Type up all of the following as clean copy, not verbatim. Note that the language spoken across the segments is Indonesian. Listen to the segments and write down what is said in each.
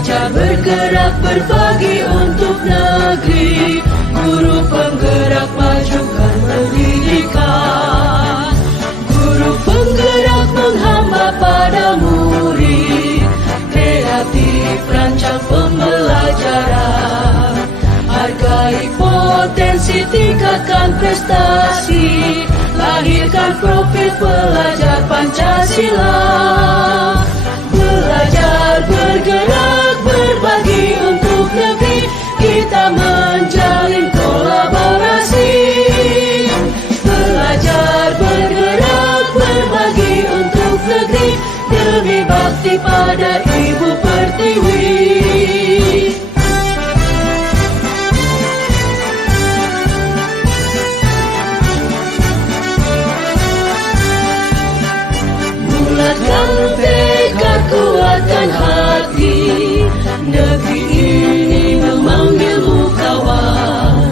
Belajar bergerak berbagi untuk negeri, guru penggerak majukan pendidikan. Guru penggerak menghamba pada murid, kreatif rancang pembelajaran. Hargai potensi, tingkatkan prestasi, lahirkan profil pelajar Pancasila. Belajar bergerak berbagi untuk negeri, kita menjalin kolaborasi. Belajar bergerak berbagi untuk negeri, demi bakti pada Ibu Pertiwi. Bulatkan tekad, kuatkan hati, negeri ini memanggilmu kawan.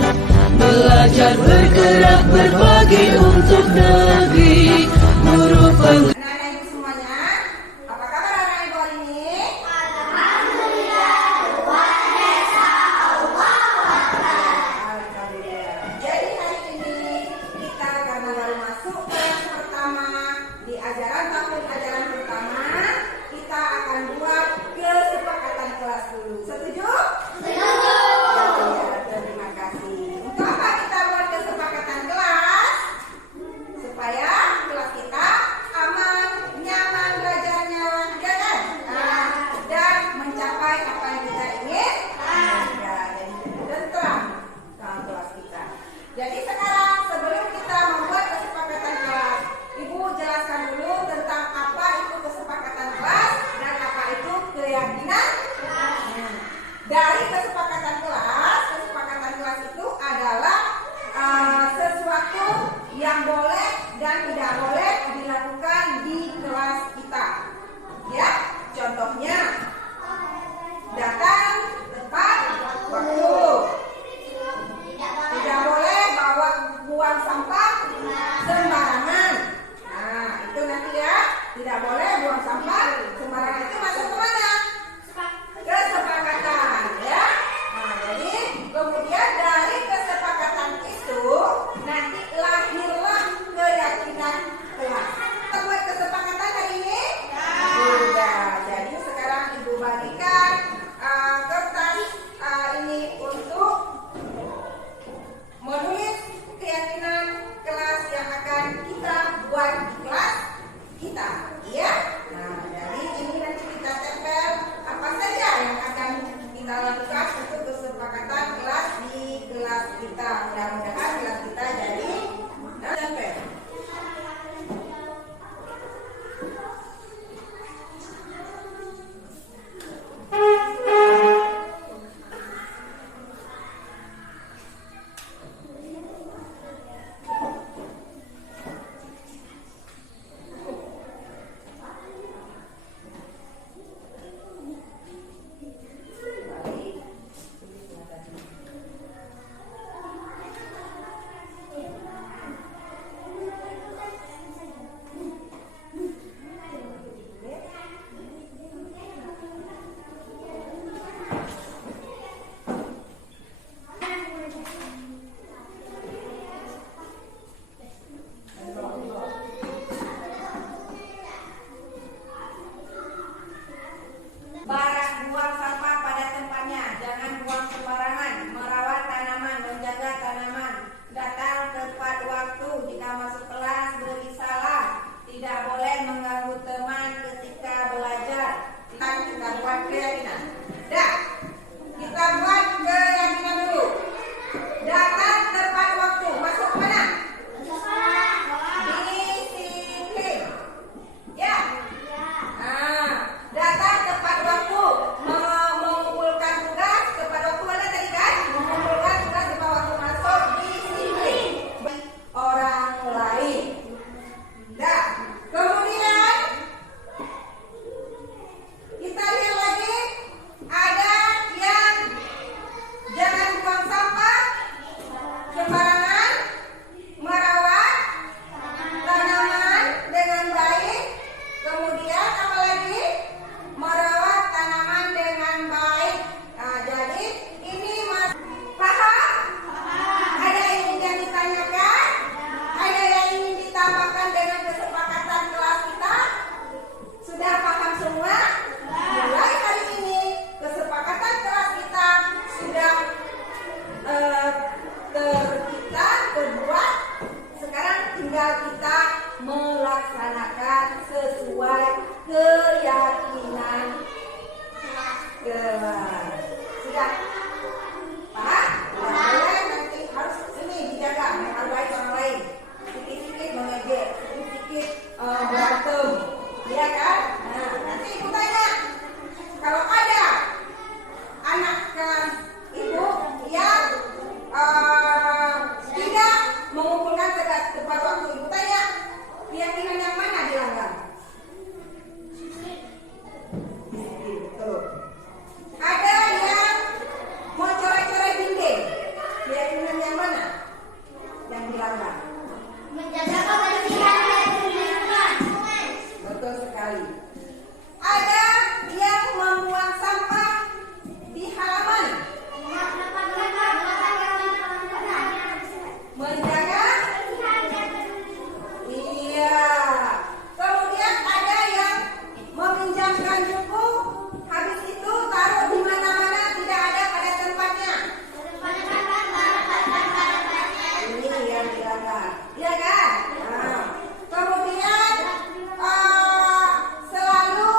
Belajar bergerak berbagi untuk negeri, guru penggerak. Anak-anak ibu semuanya, apa kabar anak ibu hari ini? Alhamdulillah, luar biasa, Allah Akbar. Alhamdulillah. Jadi hari ini kita karena baru masuk kelas pertama di tahun ajaran pertama, kita akan buat kesepakatan kelas dulu. Setuju? Setuju. Ya, terima kasih. Untuk apa kita buat kesepakatan kelas? Supaya kelas kita aman, nyaman belajarnya, ya kan? Dan mencapai apa yang kita ingin. Ya, jadi tentram dalam kelas kita. Jadi sekarang sebelum kita membuat kesepakatan kelas, Ibu jelaskan dulu tentang apa itu kesepakatan kelas dan apa itu keyakinan. Dari kesepakatan kelas itu adalah sesuatu yang boleh dan tidak boleh dilakukan di kelas kita. Ya, contohnya datang tepat waktu. Tidak boleh buang sampah sembarangan. Nah, itu nanti ya, tidak boleh buang sampah sembarangan. Itu masuk ke mana? Kesepakatan, ya. Nah, jadi kemudian dari kesepakatan itu nanti lahirlah keyakinan kelas. Kita buat kesepakatan hari ini? Sudah. Jadi sekarang Ibu bagikan kertas ini untuk menulis keyakinan kelas yang akan kita buat di kelas kita, ya. Nah, dari ini nanti kita tempel apa saja yang akan kita lakukan untuk kesepakatan kelas di kelas kita. Mudah-mudahan kelas kita jadi tempel. Buang sampah pada tempatnya, jangan buang sembarangan. Merawat tanaman, menjaga tanaman. Datang tepat waktu jika masuk kelas, beri salam. Tidak boleh mengganggu teman ketika belajar. Kita buat keyakinan. Dah, kita buat keyakinan dulu. Datang tepat waktu, masuk mana? Disiplin. Ya. Nah, datang tepat waktu, mengumpulkan tugas tepat waktu. Mana tadi kan? Mengumpulkan tugas tepat waktu, masuk disiplin orang lain. Dah. Kemudian kita lihat lagi ada yang kelas. Sudah? Paham? Kalian nanti harus ini dijaga, menghargai orang lain. Sedikit-sedikit mengejek, sedikit-sedikit berantem, iya kan? Nah, nanti ibu tanya, kalau ada anak kelas ibu yang tidak mengumpulkan tepat waktu, ibu tanya, keyakinan yang mana dilanggar? Betul. Ada yang mau coret-coret dinding, keyakinan yang mana yang dilanggar? Menjaga kebersihan dan lingkungan. Betul sekali. Ada yang membuang sampah di halaman, menjaga. Iya. Kemudian ada yang meminjamkan buku, habis itu taruh di mana-mana, tidak ada pada tempatnya. Ini yang dilanggar, iya kan? Nah, kemudian selalu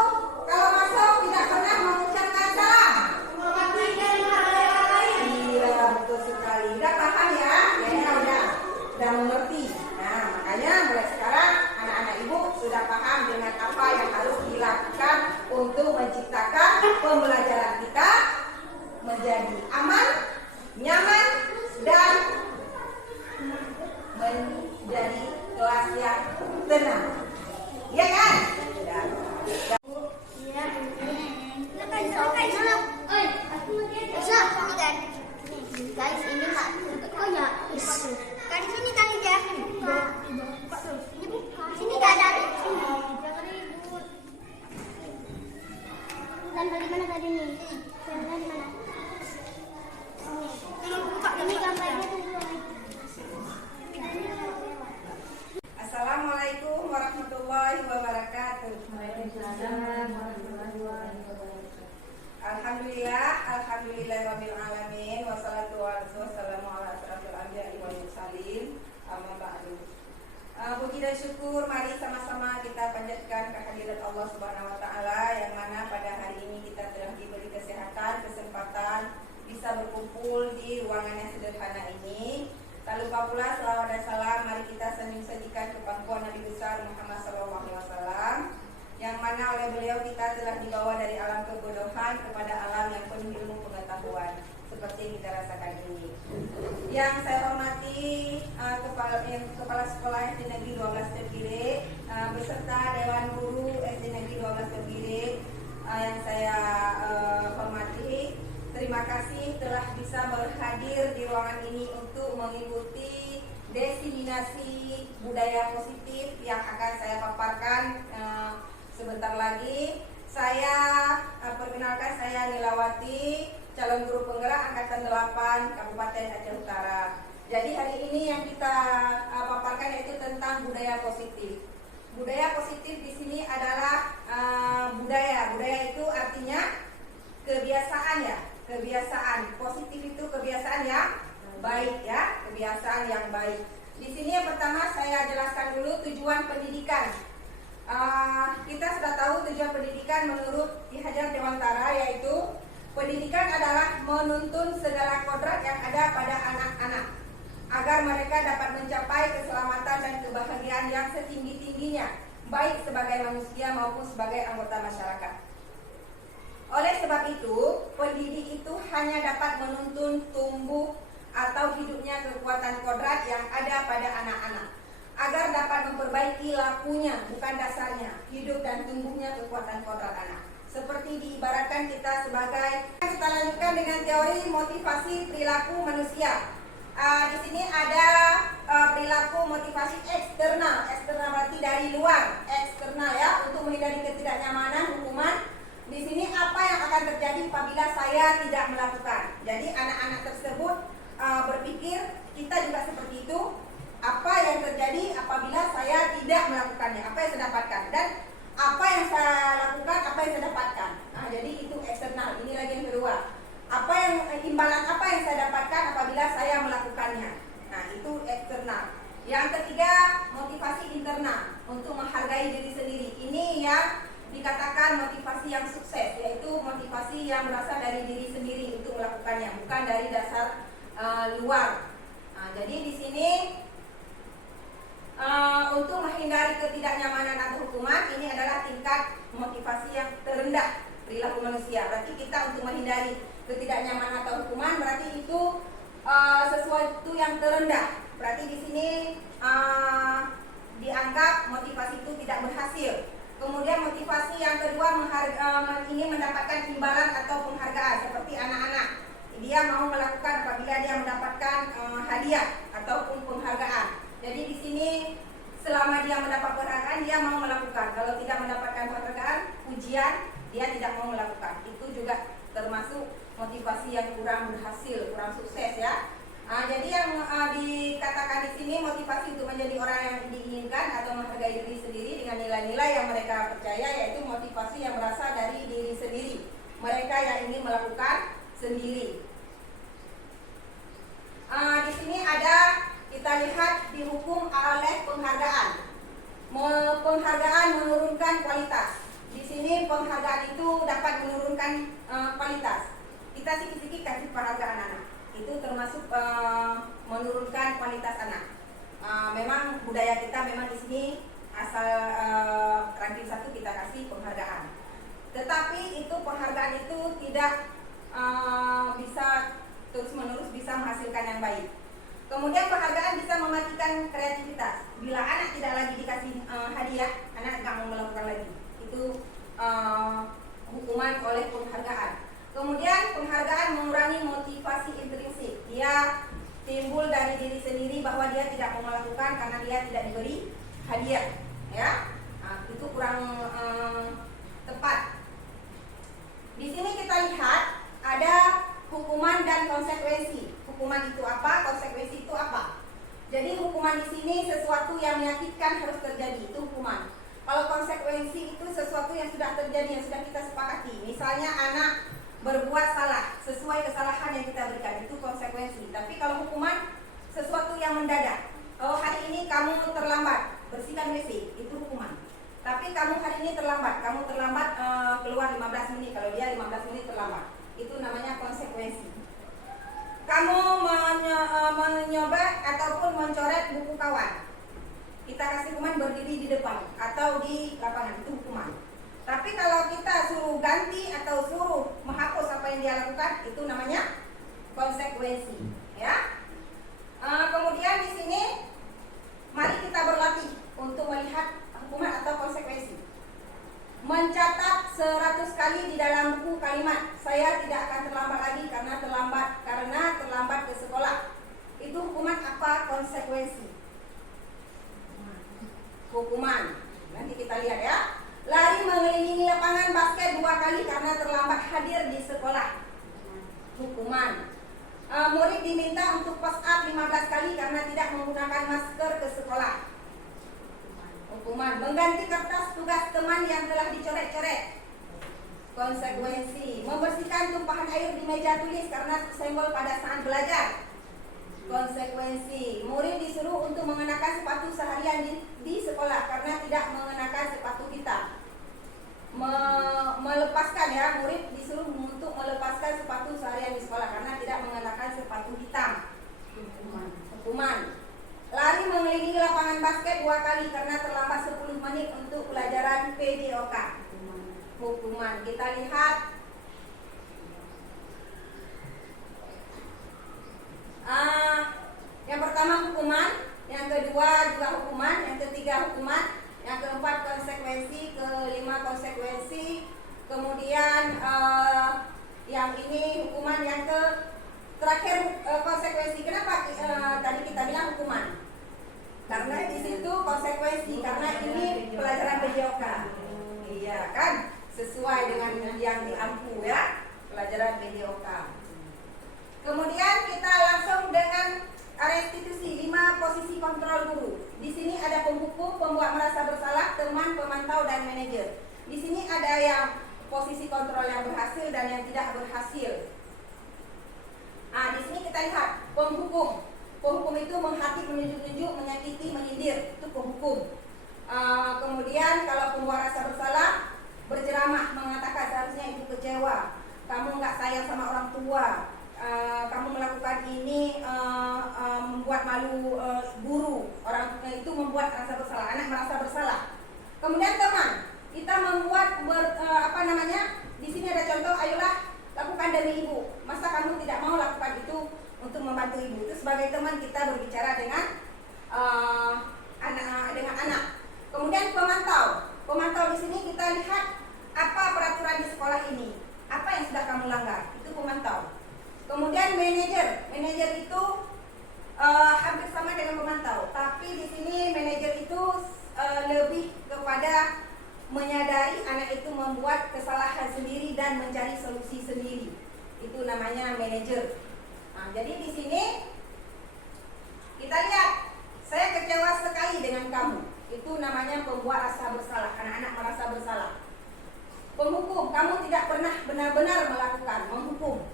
kalau masuk tidak pernah mengucapkan salam. Iya, betul sekali. Udah paham ya? Ya udah mengerti. Nah, makanya mulai sekarang anak-anak ibu sudah paham dengan apa yang harus dilakukan untuk menciptakan pembelajaran kita menjadi aman, nyaman, dan menjadi kelas yang tenang. Iya kan? Ya. Guys, ini Kak. Oh ya, Kak, di sini kan dia. Sini Kak, ada. Jangan ribut. Gambar di mana tadi nih? Gambar di mana? Ini gambarnya tuh. Assalamualaikum warahmatullahi wabarakatuh. Alhamdulillahirabbil alamin wassalatu wassalamu ala asyrofil anbiya'i wal mursalin. Amma ba'du. Puji dan syukur mari sama-sama kita panjatkan kehadirat Allah Subhanahu wa taala yang mana pada hari ini kita telah diberi kesehatan, kesempatan bisa berkumpul di ruangan yang sederhana ini. Tak lupa pula selawat dan salam mari kita senyum-senyumkan ke pangkuan Nabi besar Muhammad SAW, yang mana oleh beliau kita telah dibawa dari alam kebodohan kepada alam yang penuh ilmu pengetahuan seperti yang kita rasakan ini. Yang saya hormati Kepala Sekolah SD Negeri 12 Tebire beserta Dewan Guru SD Negeri 12 Tebire yang saya hormati. Terima kasih telah bisa berhadir di ruangan ini untuk mengikuti diseminasi budaya positif yang akan saya paparkan sebentar lagi. Saya perkenalkan, saya Nilawati, calon guru penggerak angkatan 8 Kabupaten Aceh Utara. Jadi hari ini yang kita paparkan yaitu tentang budaya positif. Budaya positif di sini adalah budaya. Budaya itu artinya kebiasaan ya. Kebiasaan positif itu kebiasaan yang baik ya, kebiasaan yang baik. Di sini yang pertama saya jelaskan dulu tujuan pendidikan. Kita sudah tahu tujuan pendidikan menurut Ki Hajar Dewantara, yaitu pendidikan adalah menuntun segala kodrat yang ada pada anak-anak agar mereka dapat mencapai keselamatan dan kebahagiaan yang setinggi-tingginya, baik sebagai manusia maupun sebagai anggota masyarakat. Oleh sebab itu, pendidik itu hanya dapat menuntun tumbuh atau hidupnya kekuatan kodrat yang ada pada anak-anak, agar dapat memperbaiki lakunya, bukan dasarnya, hidup dan tumbuhnya kekuatan kodrat anak. Seperti diibaratkan kita sebagai, kita lanjutkan dengan teori motivasi perilaku manusia. Di sini ada perilaku motivasi eksternal. Eksternal berarti dari luar, eksternal ya, untuk menghindari ketidaknyamanan, hukuman. Di sini apa yang akan terjadi apabila saya tidak melakukan. Jadi anak-anak tersebut berpikir kita juga seperti itu. Apa yang terjadi apabila saya tidak melakukannya? Apa yang saya dapatkan? Dan apa yang saya lakukan? Apa yang saya dapatkan? Nah, jadi itu eksternal. Ini lagi yang kedua. Apa yang imbalan apa yang saya dapatkan apabila saya melakukannya? Nah, itu eksternal. Yang ketiga, motivasi internal untuk menghargai diri sendiri. Ini yang dikatakan motivasi yang sukses, yaitu motivasi yang berasal dari diri sendiri untuk melakukannya, bukan dari dasar luar. Jadi di sini untuk menghindari ketidaknyamanan atau hukuman, ini adalah tingkat motivasi yang terendah perilaku manusia. Berarti kita untuk menghindari ketidaknyamanan atau hukuman, berarti itu sesuatu yang terendah. Berarti di sini dianggap motivasi itu tidak berhasil. Kemudian motivasi yang kedua ingin mendapatkan imbalan atau penghargaan, seperti anak-anak. Dia mau melakukan apabila dia mendapatkan hadiah ataupun penghargaan. Jadi di sini selama dia mendapat penghargaan, dia mau melakukan. Kalau tidak mendapatkan penghargaan, ujian, dia tidak mau melakukan. Itu juga termasuk motivasi yang kurang berhasil, kurang sukses ya. Jadi yang dikatakan di sini motivasi untuk menjadi orang yang diinginkan atau menghargai diri sendiri dengan nilai-nilai yang mereka percaya, yaitu motivasi yang berasal dari diri sendiri. Mereka yang ingin melakukan sendiri. Di sini ada, kita lihat dihukum oleh penghargaan. Penghargaan menurunkan kualitas. Di sini penghargaan itu dapat menurunkan kualitas. Kita sikit-sikit kasih penghargaan anak. Itu termasuk menurunkan kualitas anak. Memang budaya kita memang di sini asal ranking 1 kita kasih penghargaan. Tetapi itu penghargaan itu tidak bisa terus-menerus bisa menghasilkan yang baik. Kemudian penghargaan bisa mematikan kreativitas. Bila anak tidak lagi dikasih hadiah, anak tidak mau melakukan lagi. Itu hukuman oleh penghargaan. Kemudian penghargaan mengurangi motivasi intrinsik. Dia timbul dari diri sendiri bahwa dia tidak mau melakukan karena dia tidak diberi hadiah. Ya, itu kurang tepat. Di sini kita lihat ada hukuman dan konsekuensi. Hukuman itu apa? Konsekuensi itu apa? Jadi hukuman di sini sesuatu yang menyakitkan harus terjadi, itu hukuman. Kalau konsekuensi itu sesuatu yang sudah terjadi, yang sudah kita sepakati. Misalnya anak berbuat salah sesuai kesalahan yang kita berikan, itu konsekuensi. Tapi kalau hukuman sesuatu yang mendadak. Oh, hari ini kamu terlambat bersihkan WC, itu hukuman. Tapi kamu hari ini terlambat, keluar 15 menit, kalau dia 15 menit terlambat, itu namanya konsekuensi. Kamu menyobek ataupun mencoret buku kawan, kita kasih hukuman berdiri di depan atau di lapangan, itu hukuman. Tapi kalau kita suruh ganti atau suruh menghapus apa yang dia lakukan, itu namanya konsekuensi. Ya. Kemudian di sini mari kita berlatih untuk melihat hukuman atau konsekuensi. Mencatat 100 kali di dalam buku kalimat, saya tidak akan terlambat lagi karena terlambat ke sekolah. Itu hukuman apa? Konsekuensi. Hukuman. Nanti kita lihat ya. Lari mengelilingi lapangan basket 2 kali karena terlambat hadir di sekolah. Hukuman. Murid diminta untuk push up 15 kali karena tidak menggunakan masker ke sekolah. Hukuman. Mengganti kertas tugas teman yang telah dicoret-coret. Konsekuensi. Membersihkan tumpahan air di meja tulis karena senggol pada saat belajar. Konsekuensi. Murid disuruh untuk mengenakan sepatu seharian di sekolah karena tidak mengenakan sepatu hitam. Melepaskan ya, murid disuruh untuk melepaskan sepatu seharian di sekolah karena tidak mengenakan sepatu hitam. Hukuman. Lari mengelilingi lapangan basket 2 kali karena terlambat 10 menit untuk pelajaran PDOK. Hukuman. Kita lihat yang pertama hukuman, yang kedua juga hukuman, yang ketiga hukuman, yang keempat konsekuensi, kelima konsekuensi, kemudian yang ini hukuman, yang terakhir konsekuensi. Kenapa tadi kita bilang hukuman? Karena di situ konsekuensi, karena ini pelajaran PDOK. Iya kan? Sesuai dengan yang diampu ya, pelajaran PDOK. Kemudian kita langsung dengan restitusi 5 posisi kontrol guru. Di sini ada penghukum, pembuat merasa bersalah, teman, pemantau, dan manajer. Di sini ada yang posisi kontrol yang berhasil dan yang tidak berhasil. Di sini kita lihat penghukum. Penghukum itu menghakimi, menunjuk-nunjuk, menyakiti, menyindir, itu penghukum. Kemudian kalau pembuat rasa bersalah, berceramah mengatakan seharusnya ibu kecewa, kamu nggak sayang sama orang tua, kamu melakukan ini membuat malu guru, orang itu membuat rasa bersalah, anak merasa bersalah. Kemudian teman, kita membuat di sini ada contoh, ayolah lakukan demi ibu. Masa kamu tidak mau lakukan itu untuk membantu ibu? Itu sebagai teman kita berbicara dengan anak. Kemudian pemantau di sini kita lihat apa peraturan di sekolah ini, apa yang sudah kamu langgar, itu pemantau. Kemudian manajer itu hampir sama dengan pemantau, tapi di sini manajer itu lebih kepada menyadari anak itu membuat kesalahan sendiri dan mencari solusi sendiri. Itu namanya manajer. Nah, jadi di sini kita lihat, saya kecewa sekali dengan kamu. Itu namanya pembuat rasa bersalah, anak-anak merasa bersalah. Penghukum, kamu tidak pernah benar-benar melakukan, menghukum.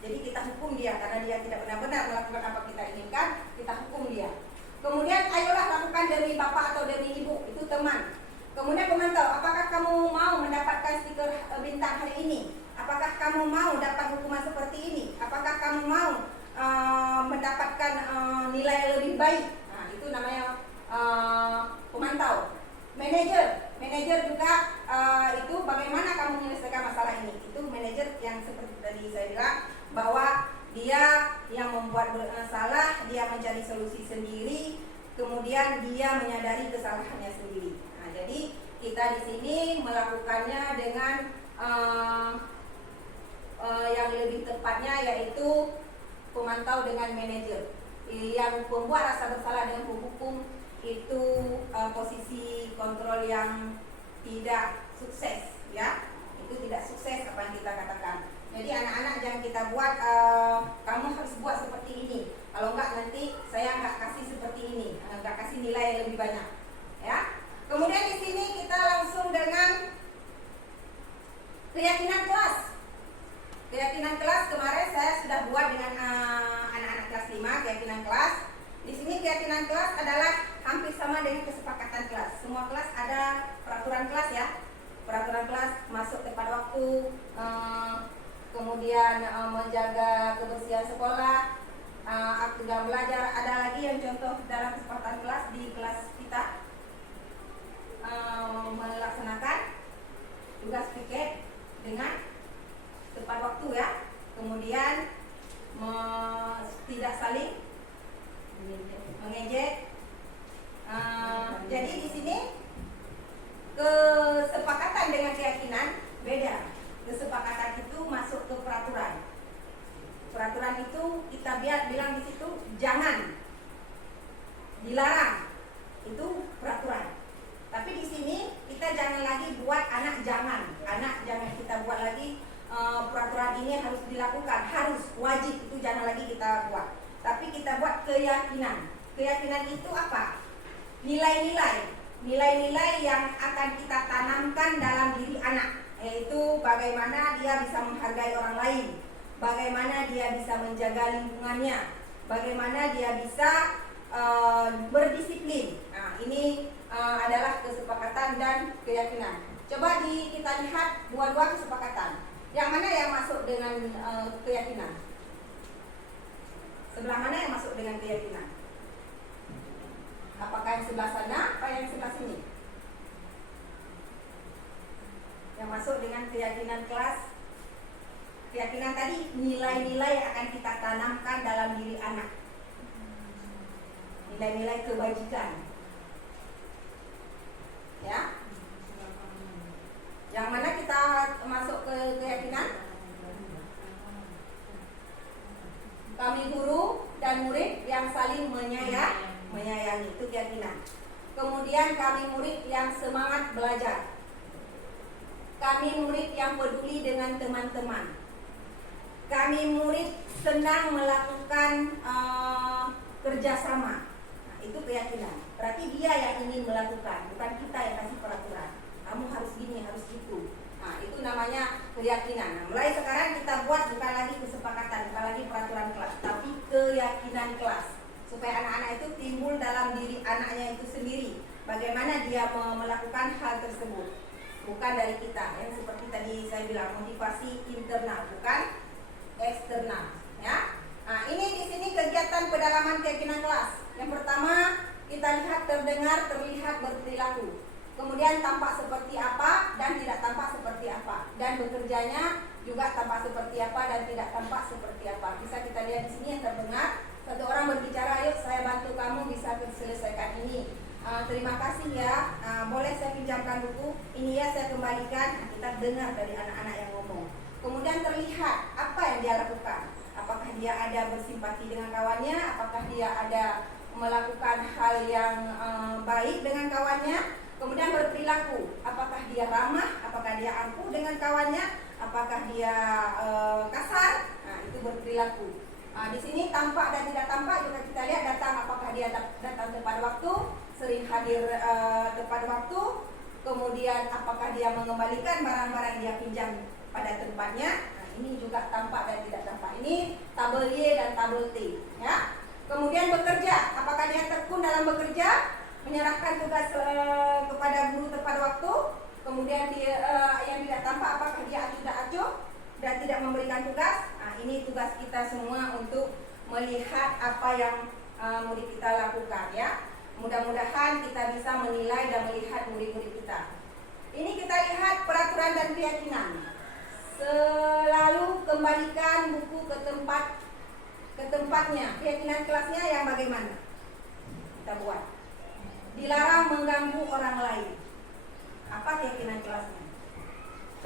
Jadi kita hukum dia karena dia tidak benar-benar melakukan apa kita inginkan, kita hukum dia. Kemudian ayolah lakukan demi bapak atau demi ibu, itu teman. Kemudian pemantau, apakah kamu mau mendapatkan stiker bintang hari ini? Apakah kamu mau dapat hukuman seperti ini? Apakah kamu mau mendapatkan nilai yang lebih baik? Nah, itu namanya pemantau. Manajer juga itu bagaimana kamu menyelesaikan masalah ini? Itu manajer yang seperti tadi saya bilang, bahwa dia yang membuat salah, dia mencari solusi sendiri, kemudian dia menyadari kesalahannya sendiri. Nah, jadi kita di sini melakukannya dengan yang lebih tepatnya yaitu pemantau dengan manajer. Yang membuat rasa bersalah dengan penghukum itu posisi kontrol yang tidak sukses, ya. Itu tidak sukses apa yang kita katakan. Jadi anak-anak jangan kita buat kamu harus buat seperti ini. Kalau enggak nanti saya enggak kasih seperti ini, enggak kasih nilai yang lebih banyak, ya. Kemudian di sini kita langsung dengan keyakinan kelas. Keyakinan kelas kemarin saya sudah buat dengan anak-anak kelas 5, keyakinan kelas. Di sini keyakinan kelas adalah hampir sama dengan kesepakatan kelas. Semua kelas ada peraturan kelas, ya. Peraturan kelas masuk tepat waktu, kemudian menjaga kebersihan sekolah, aktif dalam belajar. Ada lagi yang contoh dalam kesepakatan kelas di kelas kita, melaksanakan tugas piket dengan tepat waktu, ya. Kemudian tidak saling mengejek. Jadi di sini kesepakatan dengan keyakinan beda. Kesepakatan itu masuk ke peraturan. Peraturan itu kita bilang di situ jangan, dilarang. Itu peraturan. Tapi di sini kita jangan lagi buat anak jangan kita buat lagi peraturan ini harus dilakukan, harus, wajib, itu jangan lagi kita buat. Tapi kita buat keyakinan. Keyakinan itu apa? Nilai-nilai yang akan kita tanamkan dalam diri anak, yaitu bagaimana dia bisa menghargai orang lain, bagaimana dia bisa menjaga lingkungannya, bagaimana dia bisa berdisiplin. Nah, ini adalah kesepakatan dan keyakinan. Coba kita lihat dua-dua kesepakatan. Yang mana yang masuk dengan keyakinan? Sebelah mana yang masuk dengan keyakinan? Apakah yang sebelah sana atau yang sebelah sini? Yang masuk dengan keyakinan kelas. Keyakinan tadi nilai-nilai yang akan kita tanamkan dalam diri anak. Nilai-nilai kebajikan. Ya. Yang mana kita masuk ke keyakinan? Kami guru dan murid yang saling menyayangi, itu keyakinan. Kemudian kami murid yang semangat belajar. Kami murid yang peduli dengan teman-teman. Kami murid senang melakukan kerjasama. Nah, itu keyakinan. Berarti dia yang ingin melakukan, bukan kita yang kasih peraturan. Kamu harus gini, harus gitu. Nah, itu namanya keyakinan. Nah, mulai sekarang kita buat bukan lagi kesepakatan, bukan lagi peraturan kelas, tapi keyakinan kelas. Supaya anak-anak itu timbul dalam diri anaknya itu sendiri. Bagaimana dia melakukan hal tersebut. bukan dari kita. Yang seperti tadi saya bilang, motivasi internal, bukan eksternal. Ya. Nah, ini di sini kegiatan pendalaman keyakinan kelas. Yang pertama, kita lihat, terdengar, terlihat, berperilaku. Kemudian tampak seperti apa dan tidak tampak seperti apa. Dan bekerjanya juga tampak seperti apa dan tidak tampak seperti apa. Bisa kita lihat di sini yang terdengar. Satu orang berbicara, "Ayo saya bantu kamu bisa selesaikan ini. Terima kasih ya, boleh saya pinjamkan buku? Ini ya saya kembalikan." Nah, kita dengar dari anak-anak yang ngomong. Kemudian terlihat apa yang dia lakukan. Apakah dia ada bersimpati dengan kawannya? Apakah dia ada melakukan hal yang baik dengan kawannya? Kemudian berperilaku. Apakah dia ramah? Apakah dia angkuh dengan kawannya? Apakah dia kasar? Nah, itu berperilaku. Di sini tampak dan tidak tampak juga kita lihat datang. Apakah dia datang tepat waktu? Sering hadir tepat waktu. Kemudian apakah dia mengembalikan barang-barang dia pinjam pada tempatnya? Nah, ini juga tampak dan tidak tampak. Ini tabel Y dan tabel T, ya. Kemudian bekerja, apakah dia tekun dalam bekerja, menyerahkan tugas kepada guru tepat waktu. Kemudian dia yang tidak tampak, apakah dia acuh tak acuh dan tidak memberikan tugas. Nah, ini tugas kita semua untuk melihat apa yang murid kita lakukan, ya. Mudah-mudahan kita bisa menilai dan melihat murid-murid kita. Ini kita lihat peraturan dan keyakinan. Selalu kembalikan buku ke tempatnya. Keyakinan kelasnya yang bagaimana? Kita buat. Dilarang mengganggu orang lain. Apa keyakinan kelasnya?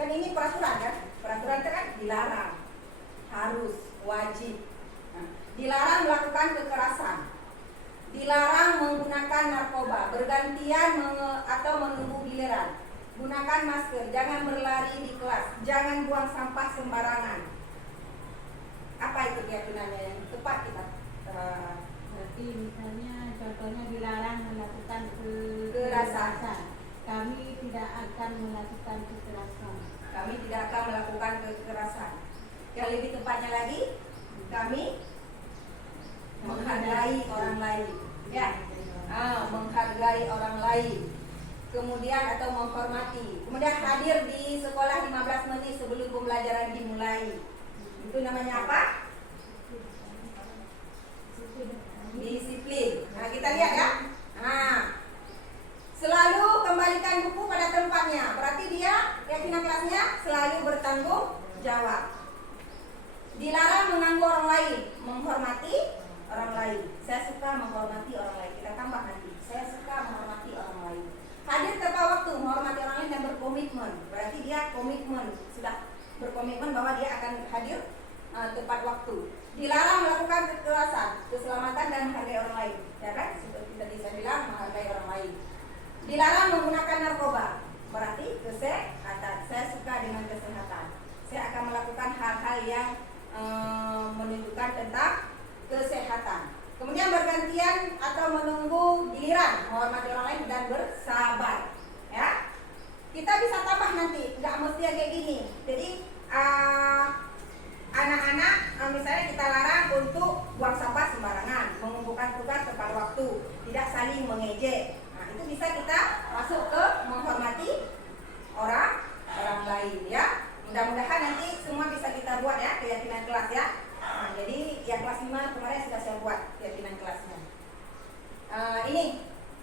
Kan ini peraturan kan? Peraturan itu kan dilarang, harus, wajib. Nah, dilarang melakukan kekerasan. Dilarang menggunakan narkoba, bergantian atau menunggu giliran. Gunakan masker, jangan berlari di kelas, jangan buang sampah sembarangan. Apa itu keyakinannya yang tepat kita? Berarti misalnya contohnya dilarang melakukan Kekerasan. Kami tidak akan melakukan kekerasan. Kami tidak akan melakukan kekerasan. Yang lebih tepatnya lagi, kami menghargai orang lain. Ya, menghargai orang lain. Kemudian atau menghormati. Kemudian hadir di sekolah 15 menit sebelum pembelajaran dimulai. Itu namanya apa? Disiplin. Nah, kita lihat ya. Nah, selalu kembalikan buku pada tempatnya. Berarti dia keyakinan kelasnya selalu bertanggung jawab. Dilarang mengganggu orang lain, menghormati orang lain. Saya suka menghormati orang lain. Kita tambah nanti. Saya suka menghormati orang lain. Hadir tepat waktu, menghormati orang lain dan berkomitmen. Berarti dia komitmen, sudah berkomitmen bahwa dia akan hadir tepat waktu. Dilarang melakukan kekerasan, keselamatan dan menghargai orang lain. Ya kan? Seperti tadi saya bilang, menghargai orang lain. Dilarang menggunakan narkoba. Berarti kesehatan. Saya suka dengan kesehatan. Saya akan melakukan hal-hal yang menunjukkan tentang kesehatan. Kemudian bergantian atau menunggu giliran, menghormati orang lain dan bersabar. Ya, kita bisa tambah nanti, nggak mesti kayak gini. Jadi anak-anak misalnya kita larang untuk buang sampah sembarangan, mengumpulkan tugas tepat waktu, tidak saling mengejek. Nah, itu bisa kita masuk ke menghormati orang lain, ya. Mudah-mudahan nanti semua bisa kita buat ya keyakinan kelas ya. Nah, jadi yang kelas 5 kemarin sudah saya buat keyakinan kelasnya. Ini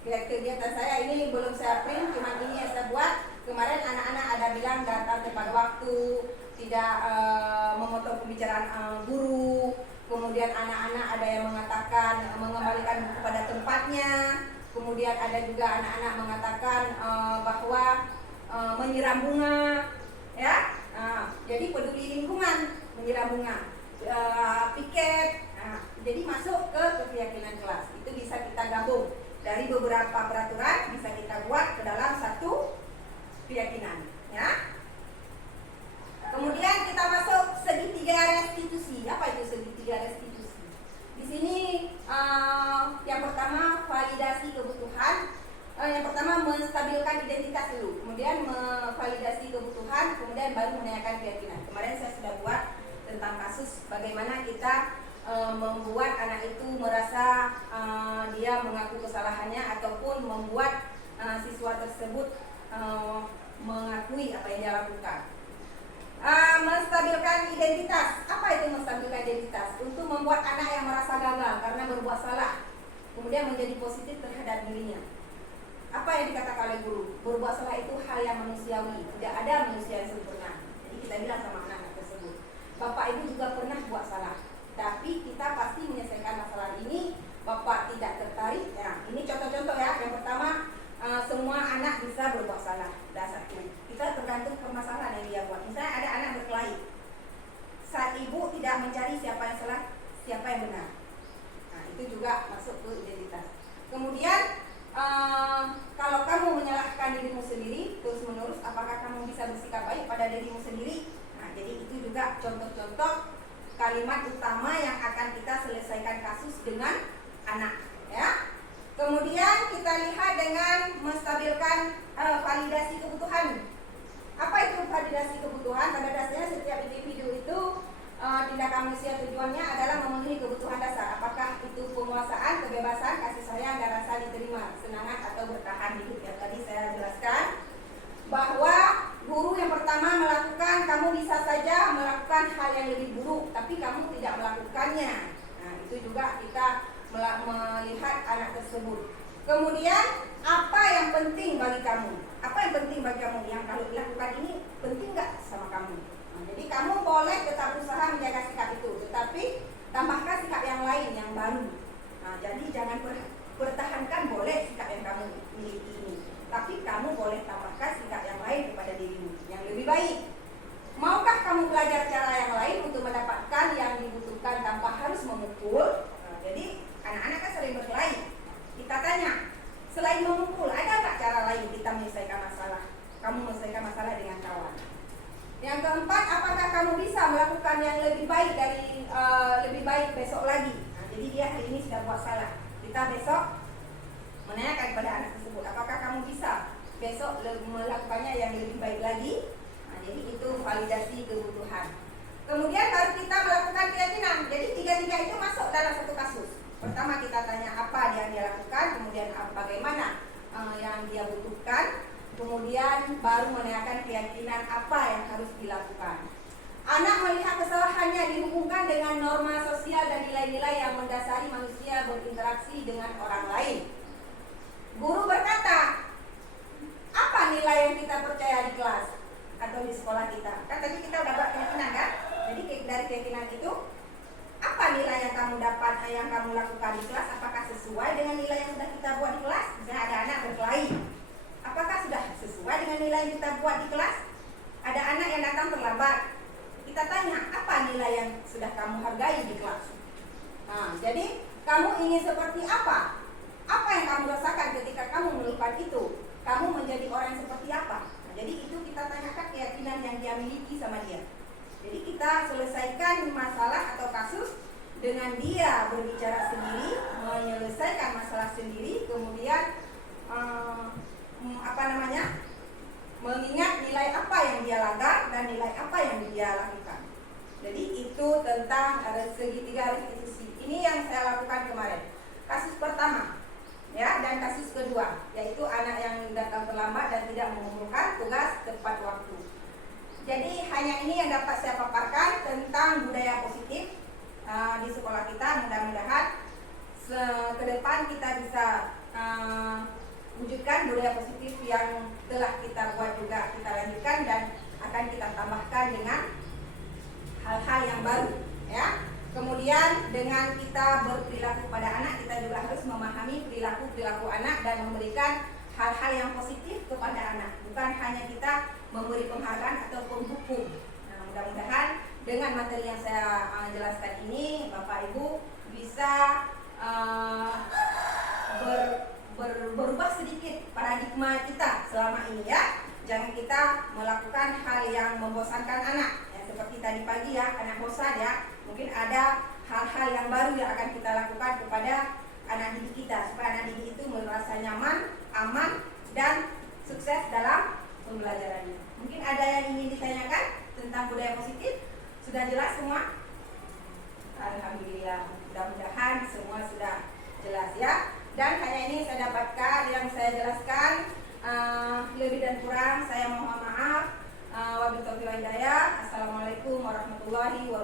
kegiatan saya ini belum saya print, cuma ini yang saya buat. Kemarin anak-anak ada bilang datang tepat waktu, tidak memotong pembicaraan guru. Kemudian anak-anak ada yang mengatakan mengembalikan buku pada tempatnya. Kemudian ada juga anak-anak mengatakan bahwa menyiram bunga, ya. Jadi peduli lingkungan, menyiram bunga, piket. Jadi masuk ke keyakinan kelas. Itu bisa kita gabung dari beberapa peraturan, bisa kita buat ke dalam satu keyakinan, ya. Kemudian kita masuk segitiga restitusi. Apa itu segitiga restitusi? Di sini yang pertama validasi kebutuhan. Yang pertama menstabilkan identitas dulu, kemudian memvalidasi kebutuhan, kemudian baru menanyakan keyakinan. Kemarin saya sudah buat tentang kasus bagaimana kita membuat anak itu merasa dia mengaku kesalahannya ataupun membuat siswa tersebut mengakui apa yang dia lakukan. Menstabilkan identitas. Apa itu menstabilkan identitas? Untuk membuat anak yang merasa gagal karena berbuat salah, kemudian menjadi positif terhadap dirinya. Apa yang dikatakan oleh guru? Berbuat salah itu hal yang manusiawi. Tidak ada manusia yang sempurna. Jadi kita bilang sama anak-anak tersebut, Bapak Ibu juga pernah buat salah, tapi kita pasti menyelesaikan masalah ini. Bapak tidak tertarik. Ya, ini contoh-contoh ya. Yang pertama, semua anak bisa berbuat salah. Satu. Kita tergantung permasalahan yang dia buat. Misalnya ada anak berkelahi. Saat ibu tidak mencari siapa yang salah, siapa yang benar. Nah, itu juga masuk ke identitas. Kemudian, kalau kamu menyalahkan dirimu sendiri terus menerus, apakah kamu bisa bersikap baik pada dirimu sendiri? Nah, jadi itu juga contoh-contoh kalimat utama yang akan kita selesaikan kasus dengan anak, ya. Kemudian kita lihat dengan menstabilkan validasi kebutuhan. Apa itu validasi kebutuhan? Pada dasarnya setiap individu itu tindakan manusia tujuannya adalah memenuhi kebutuhan dasar. Apakah itu penguasaan, kebebasan, kasih sayang, dan rasa diterima, kesenangan atau bertahan hidup. Yang tadi saya jelaskan bahwa guru yang pertama melakukan, kamu bisa saja melakukan hal yang lebih buruk, tapi kamu tidak melakukannya. Nah, itu juga kita melihat anak tersebut. Kemudian, apa yang penting bagi kamu? Apa yang penting bagi kamu? Yang kalau dilakukan ini penting nggak sama kamu? Nah, jadi kamu boleh tetap usaha menjaga sikap itu, tetapi tambahkan sikap yang lain yang baru. Nah, jadi jangan pertahankan boleh sikap yang kamu miliki ini, tapi kamu boleh tambahkan sikap yang lain kepada dirimu yang lebih baik. Maukah kamu belajar cara yang lain untuk mendapatkan yang dibutuhkan tanpa harus memukul? Nah, jadi anak-anak kan sering berkelahi. Kita tanya, selain memukul, ada nggak cara lain kita menyelesaikan masalah? Kamu menyelesaikan masalah dengan kawan. Yang keempat, apakah kamu bisa melakukan yang lebih baik dari lebih baik besok lagi? Nah, jadi dia hari ini sudah buat salah. Kita besok menanyakan kepada anak tersebut, apakah kamu bisa besok melakukannya yang lebih baik lagi? Nah, jadi itu validasi kebutuhan. Kemudian baru kita melakukan keyakinan. Jadi tiga-tiga itu masuk dalam satu kasus. Pertama kita tanya apa yang dia lakukan, kemudian bagaimana yang dia butuhkan, kemudian baru menanyakan keyakinan apa yang harus dilakukan. Anak melihat kesalahannya dihubungkan dengan norma sosial dan nilai-nilai yang mendasari manusia berinteraksi dengan orang lain. Guru berkata, apa nilai yang kita percaya di kelas atau di sekolah kita? Kan tadi kita udah buat keyakinan kan? Jadi dari keyakinan itu, apa nilai yang kamu dapat, yang kamu lakukan di kelas? Apakah sesuai dengan nilai yang sudah kita buat di kelas? Misalnya ada anak berkelahi, apakah sudah sesuai dengan nilai yang kita buat di kelas? Ada anak yang datang terlambat, kita tanya, apa nilai yang sudah kamu hargai di kelas? Nah, jadi kamu ingin seperti apa? Apa yang kamu rasakan ketika kamu melakukan itu? Kamu menjadi orang yang seperti apa? Nah, jadi itu kita tanyakan keyakinan yang dia miliki sama dia. Jadi kita selesaikan masalah atau kasus dengan dia berbicara sendiri, menyelesaikan masalah sendiri, kemudian mengingat nilai apa yang dia langgar dan nilai apa yang dia lakukan. Jadi itu tentang segitiga restitusi. Ini yang saya lakukan kemarin. Kasus pertama, ya, dan kasus kedua, yaitu anak yang datang terlambat dan tidak mengumpulkan tugas tepat waktu. Jadi hanya ini yang dapat saya paparkan tentang budaya positif di sekolah kita. Mudah-mudahan ke depan kita bisa wujudkan budaya positif yang telah kita buat juga kita lanjutkan dan akan kita tambahkan dengan hal-hal yang baru, ya. Kemudian dengan kita berperilaku pada anak, kita juga harus memahami perilaku anak dan memberikan hal-hal yang positif kepada anak, bukan hanya kita memberi penghargaan atau penghukum. Nah, mudah-mudahan dengan materi yang saya jelaskan ini, Bapak Ibu bisa berubah sedikit paradigma kita selama ini, ya. Jangan kita melakukan hal yang membosankan anak, ya, seperti tadi pagi ya, anak bosan ya. Mungkin ada hal-hal yang baru yang akan kita lakukan kepada anak didik kita, supaya anak didik itu merasa nyaman, aman, dan sukses dalam pembelajarannya. Mungkin ada yang ingin ditanyakan tentang budaya positif? Sudah jelas semua? Alhamdulillah, mudah-mudahan semua sudah jelas, ya. Dan hanya ini saya dapatkan yang saya jelaskan, lebih dan kurang saya mohon hidayah. Assalamualaikum warahmatullahi wabarakatuh.